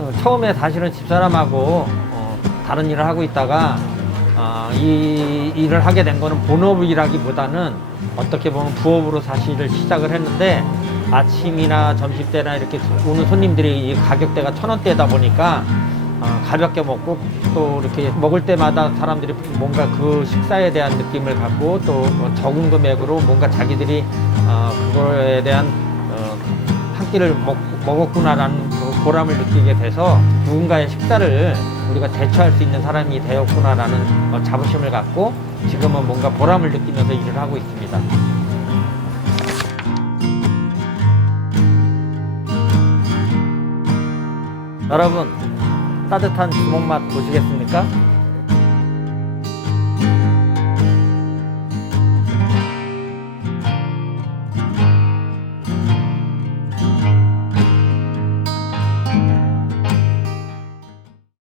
어, 처음에 사실은 집사람하고 어, 다른 일을 하고 있다가 아, 이 일을 하게 된 거는 본업이라기보다는 어떻게 보면 부업으로 사실을 시작을 했는데 아침이나 점심 때나 이렇게 오는 손님들이 이 가격대가 천 원대다 보니까 어, 가볍게 먹고 또 이렇게 먹을 때마다 사람들이 뭔가 그 식사에 대한 느낌을 갖고 또 적은 금액으로 뭔가 자기들이 어, 그거에 대한 어, 한 끼를 먹, 먹었구나라는 그 보람을 느끼게 돼서 누군가의 식사를 우리가 대처할 수 있는 사람이 되었구나라는 어, 자부심을 갖고 지금은 뭔가 보람을 느끼면서 일을 하고 있습니다. 여러분 따뜻한 주먹 맛 보시겠습니까?